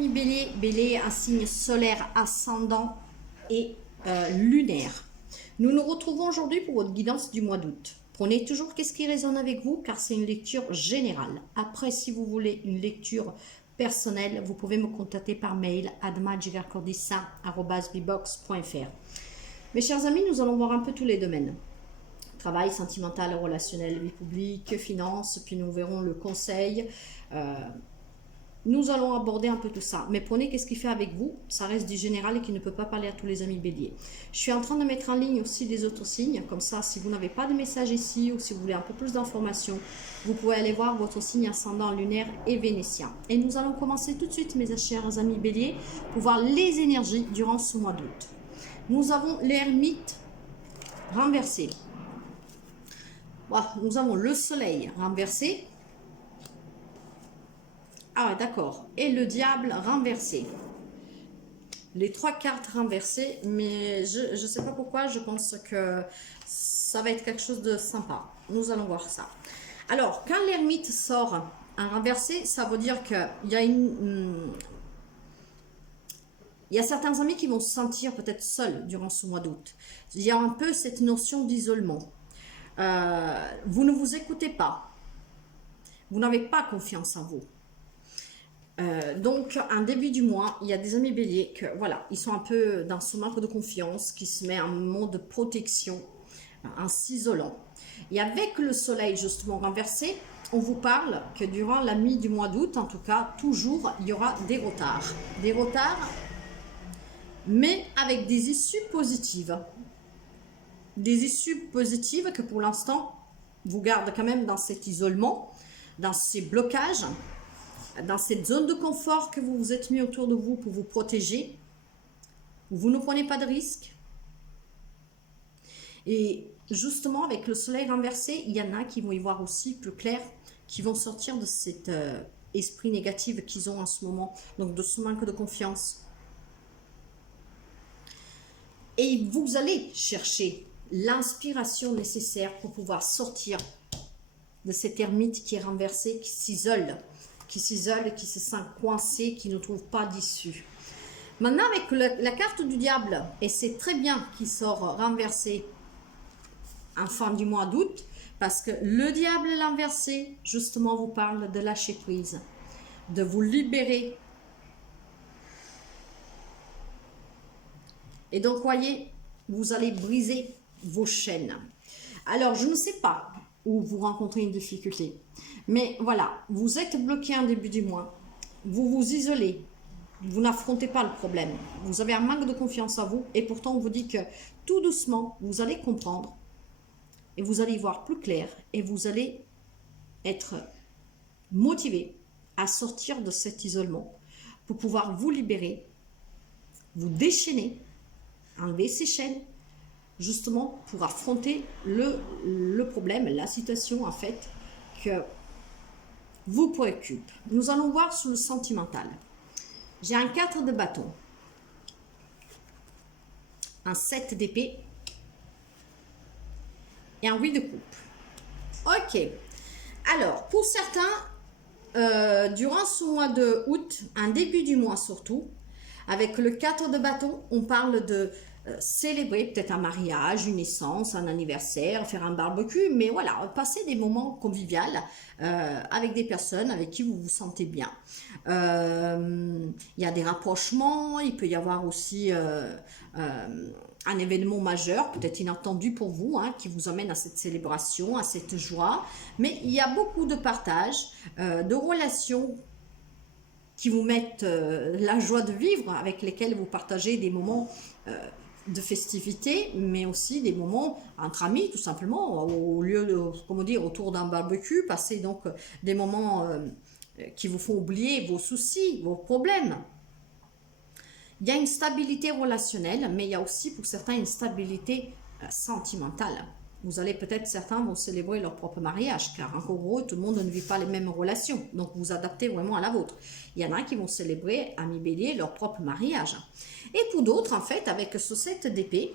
amis bélier, bélier un signe solaire ascendant et lunaire. Nous nous retrouvons aujourd'hui pour votre guidance du mois d'août. Prenez toujours qu'est-ce qui résonne avec vous car c'est une lecture générale. Après, si vous voulez une lecture personnelle, vous pouvez me contacter par mail adma@bbox.fr. Mes chers amis, nous allons voir un peu tous les domaines. Travail, sentimental, relationnel, vie publique, finances, puis nous verrons le conseil. Nous allons aborder un peu tout ça, mais prenez qu'est-ce qui fait avec vous, ça reste du général et qui ne peut pas parler à tous les amis béliers. Je suis en train de mettre en ligne aussi des autres signes, comme ça si vous n'avez pas de message ici ou si vous voulez un peu plus d'informations, vous pouvez aller voir votre signe ascendant lunaire et vénitien. Et nous allons commencer tout de suite mes chers amis béliers pour voir les énergies durant ce mois d'août. Nous avons l'ermite renversé. Voilà, nous avons le soleil renversé. Ah d'accord, et le diable renversé. Les trois cartes renversées, mais je ne sais pas pourquoi, je pense que ça va être quelque chose de sympa. Nous allons voir ça. Alors, quand l'ermite sort en renversé, ça veut dire qu'il y a il y a certains amis qui vont se sentir peut-être seuls durant ce mois d'août. Il y a un peu cette notion d'isolement. Vous ne vous écoutez pas. Vous n'avez pas confiance en vous. Donc, en début du mois, il y a des amis béliers que, voilà, ils sont un peu dans ce manque de confiance, qui se met en mode protection, en s'isolant. Et avec le soleil justement renversé, on vous parle que durant la nuit du mois d'août, en tout cas, toujours, il y aura des retards. Des retards, mais avec des issues positives. Des issues positives que pour l'instant, vous gardent quand même dans cet isolement, dans ces blocages, dans cette zone de confort que vous vous êtes mis autour de vous pour vous protéger, vous ne prenez pas de risques. Et justement, avec le soleil renversé, il y en a qui vont y voir aussi plus clair, qui vont sortir de cet esprit négatif qu'ils ont en ce moment, donc de ce manque de confiance. Et vous allez chercher l'inspiration nécessaire pour pouvoir sortir de cet ermite qui est renversé, qui s'isole, qui se sent coincé, qui ne trouve pas d'issue. Maintenant, avec la carte du diable, et c'est très bien qu'il sort renversé en fin du mois d'août, parce que le diable renversé, justement, vous parle de lâcher prise, de vous libérer. Et donc, voyez, vous allez briser vos chaînes. Alors, je ne sais pas où vous rencontrez une difficulté. Mais voilà, vous êtes bloqué en début du mois, vous vous isolez, vous n'affrontez pas le problème, vous avez un manque de confiance en vous et pourtant on vous dit que tout doucement, vous allez comprendre et vous allez y voir plus clair et vous allez être motivé à sortir de cet isolement pour pouvoir vous libérer, vous déchaîner, enlever ces chaînes, justement pour affronter le problème, la situation en fait que vous préoccupe. Nous allons voir sur le sentimental. J'ai un 4 de bâton, un 7 d'épée et un 8 de coupe. Ok. Alors, pour certains, durant ce mois de août, un début du mois surtout, avec le 4 de bâton, on parle de célébrer peut-être un mariage, une naissance, un anniversaire, faire un barbecue, mais voilà, passer des moments conviviaux avec des personnes avec qui vous vous sentez bien. Il y a des rapprochements, il peut y avoir aussi un événement majeur, peut-être inattendu pour vous, hein, qui vous amène à cette célébration, à cette joie, mais il y a beaucoup de partage, de relations qui vous mettent la joie de vivre, avec lesquels vous partagez des moments de festivité, mais aussi des moments entre amis, tout simplement, au lieu de, comment dire, autour d'un barbecue, passer donc des moments qui vous font oublier vos soucis, vos problèmes. Il y a une stabilité relationnelle, mais il y a aussi pour certains une stabilité sentimentale. Vous allez peut-être, certains vont célébrer leur propre mariage, car en gros, tout le monde ne vit pas les mêmes relations. Donc, vous adaptez vraiment à la vôtre. Il y en a qui vont célébrer, amis béliers, leur propre mariage. Et pour d'autres, en fait, avec ce 7 d'épée,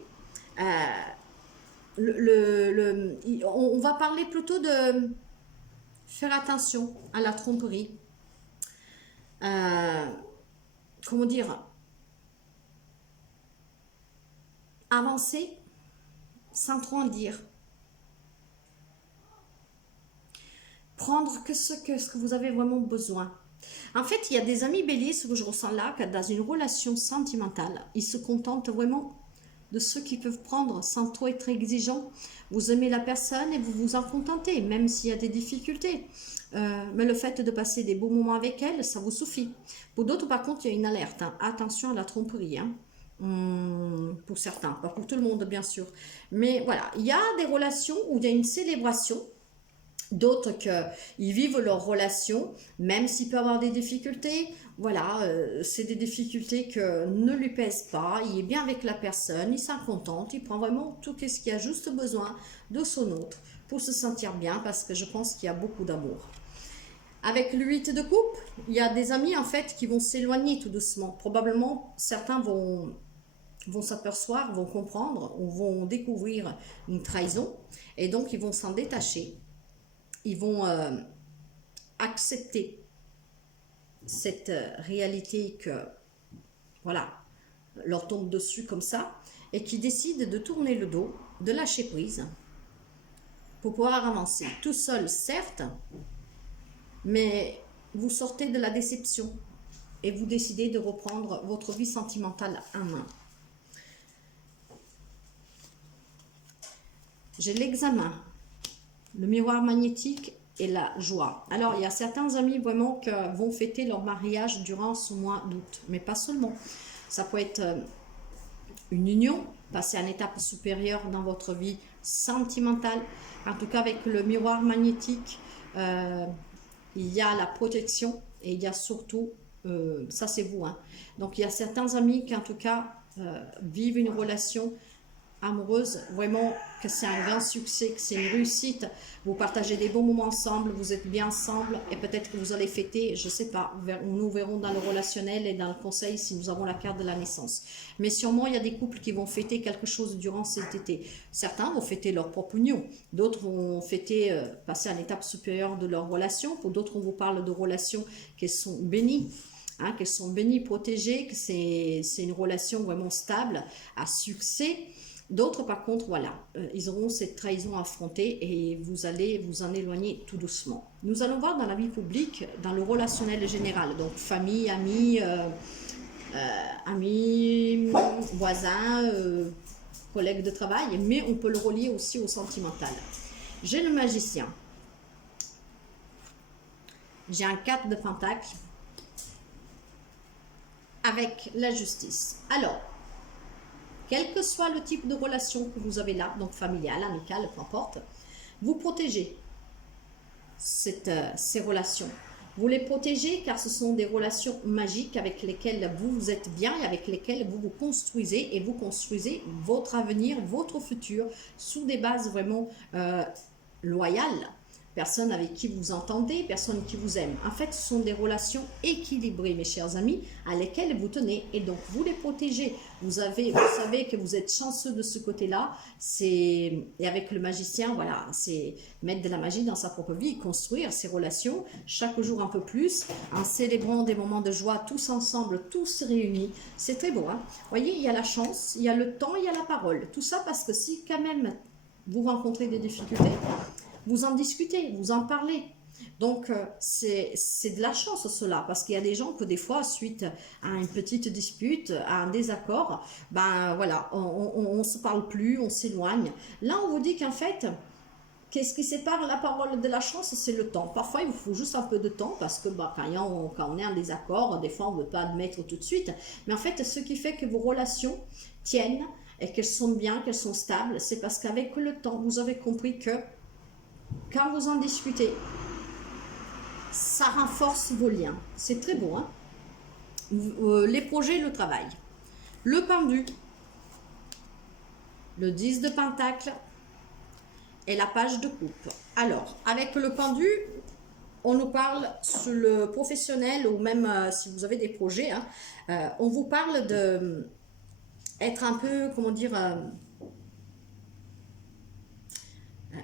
on va parler plutôt de faire attention à la tromperie. comment dire, avancer sans trop en dire. Prendre que ce que vous avez vraiment besoin. En fait, il y a des amis béliers, ce que je ressens là, que dans une relation sentimentale, ils se contentent vraiment de ce qu'ils peuvent prendre sans trop être exigeants. Vous aimez la personne et vous vous en contentez, même s'il y a des difficultés. Mais le fait de passer des beaux moments avec elle, ça vous suffit. Pour d'autres, par contre, il y a une alerte. Hein. Attention à la tromperie. Hein. Pour certains, pas pour tout le monde, bien sûr. Mais voilà, il y a des relations où il y a une célébration. D'autres qu'ils vivent leur relation, même s'il peut avoir des difficultés. Voilà, c'est des difficultés que ne lui pèsent pas. Il est bien avec la personne, il s'en contente, il prend vraiment tout ce qu'il a juste besoin de son autre pour se sentir bien parce que je pense qu'il y a beaucoup d'amour. Avec le 8 de coupe, il y a des amis en fait qui vont s'éloigner tout doucement. Probablement, certains vont s'apercevoir, vont comprendre ou vont découvrir une trahison et donc ils vont s'en détacher. Ils vont accepter cette réalité que, voilà, leur tombe dessus comme ça, et qui décident de tourner le dos, de lâcher prise, pour pouvoir avancer. Tout seul, certes, mais vous sortez de la déception, et vous décidez de reprendre votre vie sentimentale en main. J'ai l'examen. Le miroir magnétique et la joie. Alors, il y a certains amis vraiment qui vont fêter leur mariage durant ce mois d'août, mais pas seulement. Ça peut être une union, passer à une étape supérieure dans votre vie sentimentale. En tout cas, avec le miroir magnétique, il y a la protection et il y a surtout, ça c'est vous. Hein. Donc, il y a certains amis qui, en tout cas, vivent une relation amoureuse, vraiment que c'est un grand succès, que c'est une réussite, vous partagez des bons moments ensemble, vous êtes bien ensemble et peut-être que vous allez fêter, je sais pas, nous verrons dans le relationnel et dans le conseil si nous avons la carte de la naissance. Mais sûrement il y a des couples qui vont fêter quelque chose durant cet été. Certains vont fêter leur propre union, d'autres vont fêter, passer à une étape supérieure de leur relation, pour d'autres on vous parle de relations qui sont bénies. Hein, qu'elles sont bénies, protégées, que c'est une relation vraiment stable, à succès. D'autres, par contre, voilà, ils auront cette trahison à affronter et vous allez vous en éloigner tout doucement. Nous allons voir dans la vie publique, dans le relationnel général, donc famille, amis, amis, voisins, collègues de travail, mais on peut le relier aussi au sentimental. J'ai le magicien. J'ai un 4 de pentacle avec la justice. Alors, quel que soit le type de relation que vous avez là, donc familiale, amicale, peu importe, vous protégez ces relations. Vous les protégez car ce sont des relations magiques avec lesquelles vous êtes bien et avec lesquelles vous vous construisez et vous construisez votre avenir, votre futur sous des bases vraiment loyales. Personne avec qui vous entendez, personne qui vous aime. En fait, ce sont des relations équilibrées, mes chers amis, à lesquelles vous tenez. Et donc, vous les protégez. Vous savez que vous êtes chanceux de ce côté-là. Et avec le magicien, voilà, c'est mettre de la magie dans sa propre vie, construire ces relations chaque jour un peu plus, en célébrant des moments de joie tous ensemble, tous réunis. C'est très beau, hein. Vous voyez, il y a la chance, il y a le temps, il y a la parole. Tout ça parce que si quand même vous rencontrez des difficultés, vous en discutez, vous en parlez. Donc, c'est de la chance cela, parce qu'il y a des gens que des fois, suite à une petite dispute, à un désaccord, ben voilà, on ne se parle plus, on s'éloigne. Là, on vous dit qu'en fait, qu'est-ce qui sépare la parole de la chance? C'est le temps. Parfois, il vous faut juste un peu de temps, parce que bah, quand on est en désaccord, des fois, on ne veut pas admettre tout de suite. Mais en fait, ce qui fait que vos relations tiennent et qu'elles sont bien, qu'elles sont stables, c'est parce qu'avec le temps, vous avez compris que quand vous en discutez, ça renforce vos liens. C'est très beau, hein? Les projets, le travail. Le pendu, le 10 de pentacle et la page de coupe. Alors, avec le pendu, on nous parle sur le professionnel ou même si vous avez des projets, hein, on vous parle de être un peu, comment dire,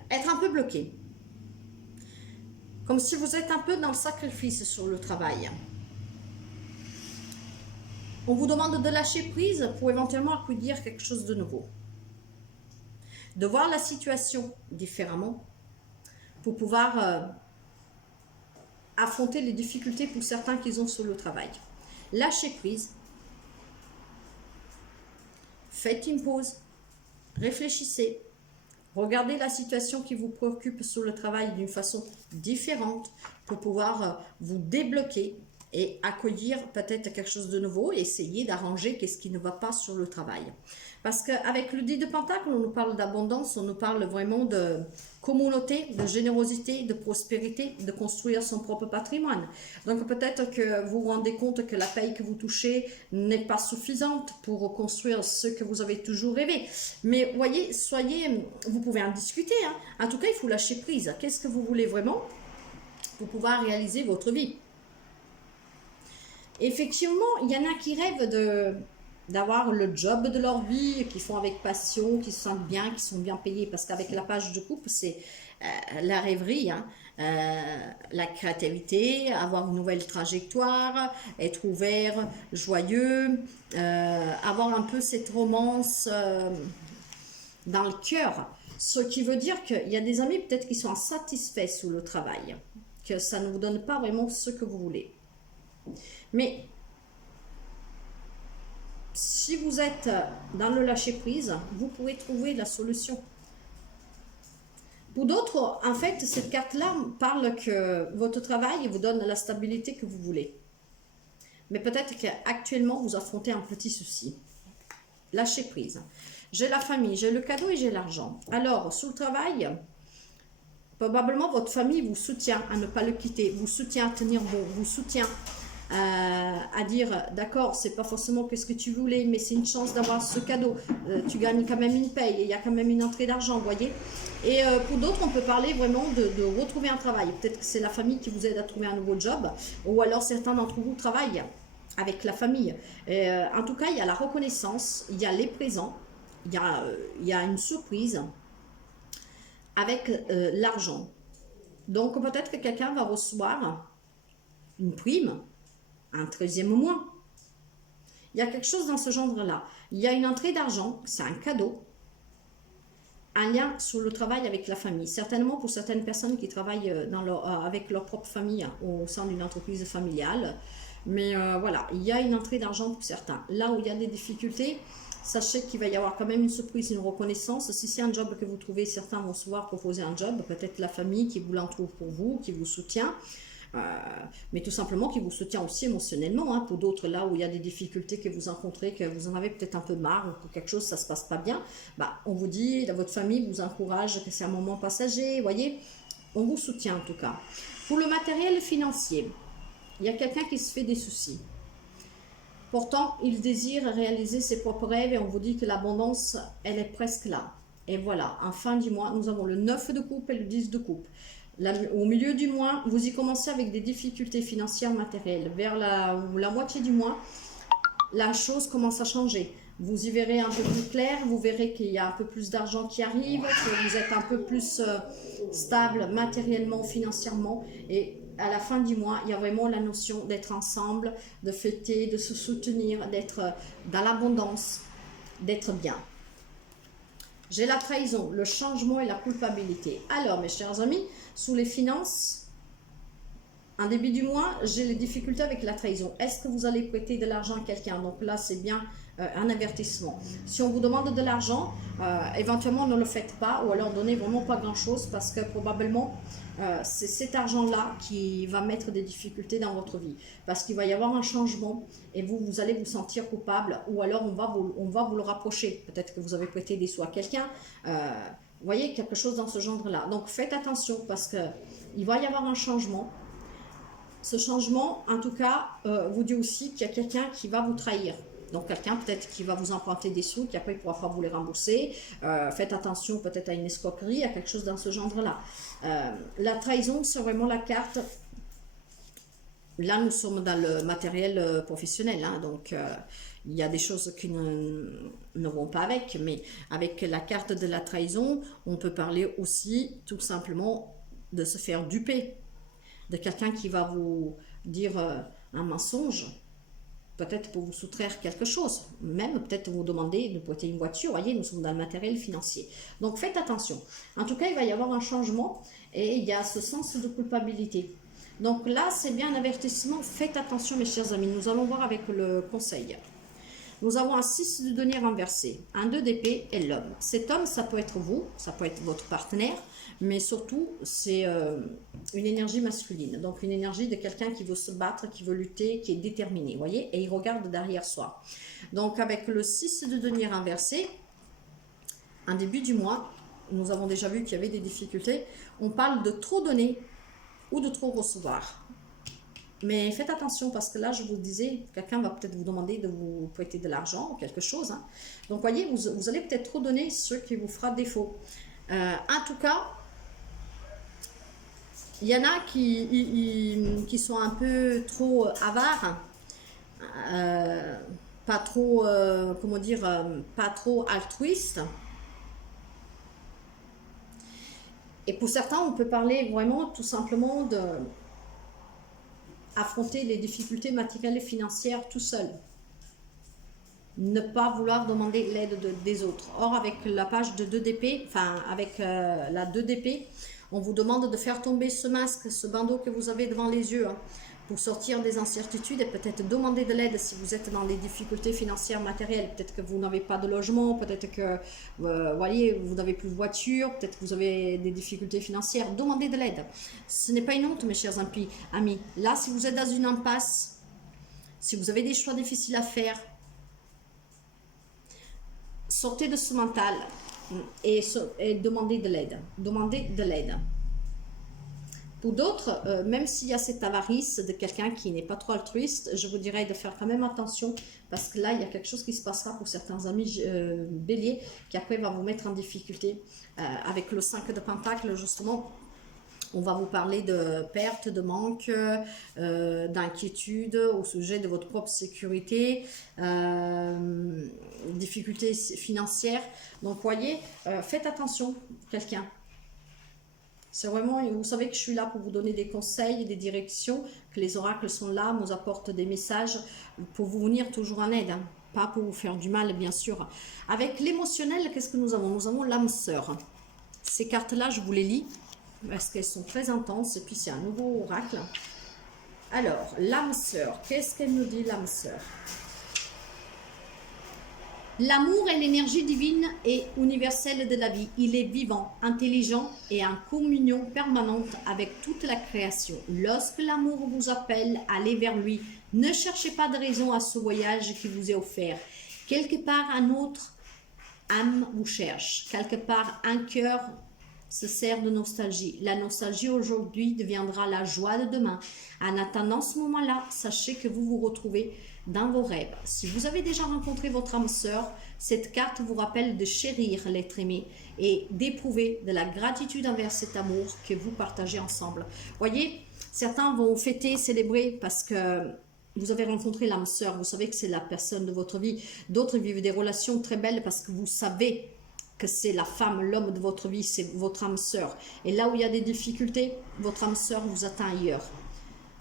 être un peu bloqué. Comme si vous êtes un peu dans le sacrifice sur le travail. On vous demande de lâcher prise pour éventuellement accueillir quelque chose de nouveau. De voir la situation différemment pour pouvoir affronter les difficultés pour certains qu'ils ont sur le travail. Lâchez prise. Faites une pause. Réfléchissez. Regardez la situation qui vous préoccupe sur le travail d'une façon différente pour pouvoir vous débloquer et accueillir peut-être quelque chose de nouveau et essayer d'arranger qu'est-ce qui ne va pas sur le travail. Parce qu'avec le 10 de Pentacle, on nous parle d'abondance, on nous parle vraiment de communauté, de générosité, de prospérité, de construire son propre patrimoine. Donc peut-être que vous vous rendez compte que la paye que vous touchez n'est pas suffisante pour reconstruire ce que vous avez toujours rêvé. Mais voyez, vous pouvez en discuter. Hein. En tout cas, il faut lâcher prise. Qu'est-ce que vous voulez vraiment pour pouvoir réaliser votre vie? Effectivement, il y en a qui rêvent d'avoir le job de leur vie, qui font avec passion, qui se sentent bien, qui sont bien payés. Parce qu'avec la page de couple, c'est la rêverie, hein, la créativité, avoir une nouvelle trajectoire, être ouvert, joyeux, avoir un peu cette romance dans le cœur. Ce qui veut dire qu'il y a des amis peut-être qui sont insatisfaits sous le travail, que ça ne vous donne pas vraiment ce que vous voulez. Mais si vous êtes dans le lâcher-prise, vous pourrez trouver la solution. Pour d'autres, en fait, cette carte-là parle que votre travail vous donne la stabilité que vous voulez. Mais peut-être qu'actuellement, vous affrontez un petit souci. Lâchez prise. J'ai la famille, j'ai le cadeau et j'ai l'argent. Alors, sous le travail, probablement votre famille vous soutient à ne pas le quitter, vous soutient à tenir bon, vous soutient à dire d'accord, c'est pas forcément ce que tu voulais, mais c'est une chance d'avoir ce cadeau, tu gagnes quand même une paye, il y a quand même une entrée d'argent, vous voyez. Et pour d'autres, on peut parler vraiment de retrouver un travail. Peut-être que c'est la famille qui vous aide à trouver un nouveau job, ou alors certains d'entre vous travaillent avec la famille. En tout cas, il y a la reconnaissance, il y a les présents, il y a une surprise avec l'argent. Donc peut-être que quelqu'un va recevoir une prime, un 13e mois. Il y a quelque chose dans ce genre-là. Il y a une entrée d'argent, c'est un cadeau, un lien sur le travail avec la famille. Certainement pour certaines personnes qui travaillent avec leur propre famille au sein d'une entreprise familiale. Mais voilà, il y a une entrée d'argent pour certains. Là où il y a des difficultés, sachez qu'il va y avoir quand même une surprise, une reconnaissance. Si c'est un job que vous trouvez, certains vont se voir proposer un job. Peut-être la famille qui vous l'en trouve pour vous, qui vous soutient. Mais tout simplement qui vous soutient aussi émotionnellement, hein, pour d'autres là où il y a des difficultés que vous rencontrez, que vous en avez peut-être un peu marre ou que quelque chose ça se passe pas bien, on vous dit, votre famille vous encourage que c'est un moment passager, voyez, on vous soutient en tout cas. Pour le matériel financier, il y a quelqu'un qui se fait des soucis. Pourtant, il désire réaliser ses propres rêves et on vous dit que l'abondance, elle est presque là. Et voilà, en fin du mois, nous avons le 9 de coupe et le 10 de coupe. Au milieu du mois, vous y commencez avec des difficultés financières matérielles. Vers la moitié du mois, la chose commence à changer. Vous y verrez un peu plus clair, vous verrez qu'il y a un peu plus d'argent qui arrive, que vous êtes un peu plus stable matériellement, financièrement. Et à la fin du mois, il y a vraiment la notion d'être ensemble, de fêter, de se soutenir, d'être dans l'abondance, d'être bien. J'ai la trahison, le changement et la culpabilité. Alors, mes chers amis, sous les finances, en début du mois, j'ai les difficultés avec la trahison. Est-ce que vous allez prêter de l'argent à quelqu'un? Donc là, c'est bien un avertissement. Si on vous demande de l'argent, éventuellement, ne le faites pas ou alors donnez vraiment pas grand-chose parce que probablement, c'est cet argent-là qui va mettre des difficultés dans votre vie. Parce qu'il va y avoir un changement et vous allez vous sentir coupable ou alors on va vous le rapprocher. Peut-être que vous avez prêté des sous à quelqu'un. Vous voyez, quelque chose dans ce genre-là. Donc, faites attention parce qu'il va y avoir un changement. Ce changement, en tout cas, vous dit aussi qu'il y a quelqu'un qui va vous trahir. Donc, quelqu'un peut-être qui va vous emprunter des sous, qui après ne pourra pas vous les rembourser. Faites attention peut-être à une escroquerie, à quelque chose dans ce genre-là. La trahison, c'est vraiment la carte. Là, nous sommes dans le matériel professionnel, hein, donc il y a des choses qui ne vont pas avec, mais avec la carte de la trahison, on peut parler aussi tout simplement de se faire duper, de quelqu'un qui va vous dire un mensonge. peut-être pour vous soustraire quelque chose, même peut-être vous demander de prêter une voiture. Voyez, nous sommes dans le matériel financier. Donc faites attention. En tout cas, il va y avoir un changement et il y a ce sens de culpabilité. Donc là, c'est bien un avertissement. Faites attention, mes chers amis. Nous allons voir avec le conseil. Nous avons un 6 de denier renversé, un 2 d'épée et l'homme. Cet homme, ça peut être vous, ça peut être votre partenaire, mais surtout, c'est une énergie masculine. Donc, une énergie de quelqu'un qui veut se battre, qui veut lutter, qui est déterminé, voyez, et il regarde derrière soi. Donc, avec le 6 de denier renversé, en début du mois, nous avons déjà vu qu'il y avait des difficultés. On parle de trop donner ou de trop recevoir. Mais faites attention parce que là, je vous disais, quelqu'un va peut-être vous demander de vous prêter de l'argent ou quelque chose. Hein. Donc, voyez, vous allez peut-être trop donner ce qui vous fera défaut. En tout cas, il y en a qui sont un peu trop avares, pas trop, comment dire, pas trop altruistes. Et pour certains, on peut parler vraiment tout simplement de affronter les difficultés matérielles et financières tout seul. Ne pas vouloir demander l'aide des autres. Or, avec la page de 2 d'épée, enfin, avec la 2 d'épée, on vous demande de faire tomber ce masque, ce bandeau que vous avez devant les yeux, hein, pour sortir des incertitudes et peut-être demander de l'aide si vous êtes dans les difficultés financières, matérielles. Peut-être que vous n'avez pas de logement, peut-être que voyez, vous n'avez plus de voiture, peut-être que vous avez des difficultés financières. Demandez de l'aide. Ce n'est pas une honte, mes chers amis. Là, si vous êtes dans une impasse, si vous avez des choix difficiles à faire, sortez de ce mental et demandez de l'aide. Demandez de l'aide. Pour d'autres, même s'il y a cette avarice de quelqu'un qui n'est pas trop altruiste, je vous dirais de faire quand même attention parce que là, il y a quelque chose qui se passera pour certains amis béliers qui après va vous mettre en difficulté. Avec le 5 de Pentacle, justement, on va vous parler de perte, de manque, d'inquiétude au sujet de votre propre sécurité, difficultés financières. Donc, voyez, faites attention, quelqu'un. C'est vraiment, vous savez que je suis là pour vous donner des conseils, des directions, que les oracles sont là, nous apportent des messages pour vous venir toujours en aide, hein, pas pour vous faire du mal, bien sûr. Avec l'émotionnel, qu'est-ce que nous avons? Nous avons l'âme sœur. Ces cartes-là, je vous les lis, parce qu'elles sont très intenses, et puis c'est un nouveau oracle. Alors, l'âme sœur, qu'est-ce qu'elle nous dit, l'âme sœur? L'amour est l'énergie divine et universelle de la vie. Il est vivant, intelligent et en communion permanente avec toute la création. Lorsque l'amour vous appelle, allez vers lui. Ne cherchez pas de raison à ce voyage qui vous est offert. Quelque part, un autre âme vous cherche. Quelque part, un cœur se sert de nostalgie. La nostalgie aujourd'hui deviendra la joie de demain. En attendant ce moment-là, sachez que vous vous retrouvez dans vos rêves. Si vous avez déjà rencontré votre âme sœur, cette carte vous rappelle de chérir l'être aimé et d'éprouver de la gratitude envers cet amour que vous partagez ensemble. Voyez, certains vont fêter, célébrer parce que vous avez rencontré l'âme sœur, vous savez que c'est la personne de votre vie. D'autres vivent des relations très belles parce que vous savez que c'est la femme, l'homme de votre vie, c'est votre âme sœur. Et là où il y a des difficultés, votre âme sœur vous attend ailleurs.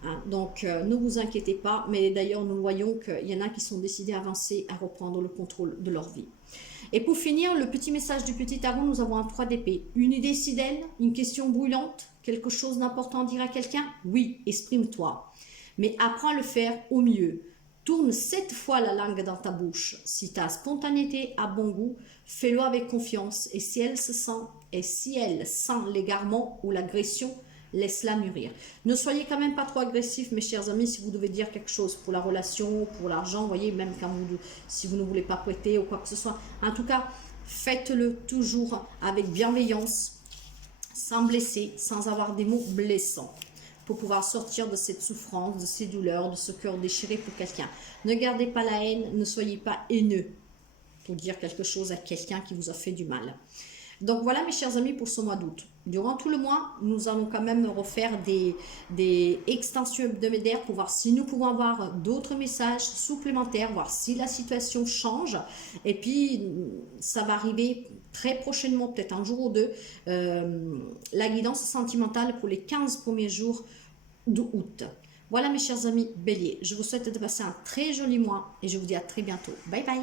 Hein, donc, ne vous inquiétez pas, mais d'ailleurs, nous voyons qu'il y en a qui sont décidés à avancer, à reprendre le contrôle de leur vie. Et pour finir, le petit message du petit tarot, nous avons un 3 d'épée. Une idée sidèle, une question brûlante, quelque chose d'important à dire à quelqu'un? Oui, exprime-toi. Mais apprends à le faire au mieux. Tourne 7 fois la langue dans ta bouche. Si ta spontanéité a bon goût, fais-le avec confiance. Et si elle sent l'égarement ou l'agression, laisse-la mûrir. Ne soyez quand même pas trop agressif, mes chers amis, si vous devez dire quelque chose pour la relation, pour l'argent, voyez, même quand si vous ne voulez pas prêter ou quoi que ce soit. En tout cas, faites-le toujours avec bienveillance, sans blesser, sans avoir des mots blessants, pour pouvoir sortir de cette souffrance, de ces douleurs, de ce cœur déchiré pour quelqu'un. Ne gardez pas la haine, ne soyez pas haineux pour dire quelque chose à quelqu'un qui vous a fait du mal. Donc voilà mes chers amis pour ce mois d'août. Durant tout le mois, nous allons quand même refaire des extensions hebdomadaires pour voir si nous pouvons avoir d'autres messages supplémentaires, voir si la situation change. Et puis, ça va arriver très prochainement, peut-être un jour ou deux, la guidance sentimentale pour les 15 premiers jours d'août. Voilà mes chers amis béliers, je vous souhaite de passer un très joli mois et je vous dis à très bientôt. Bye bye.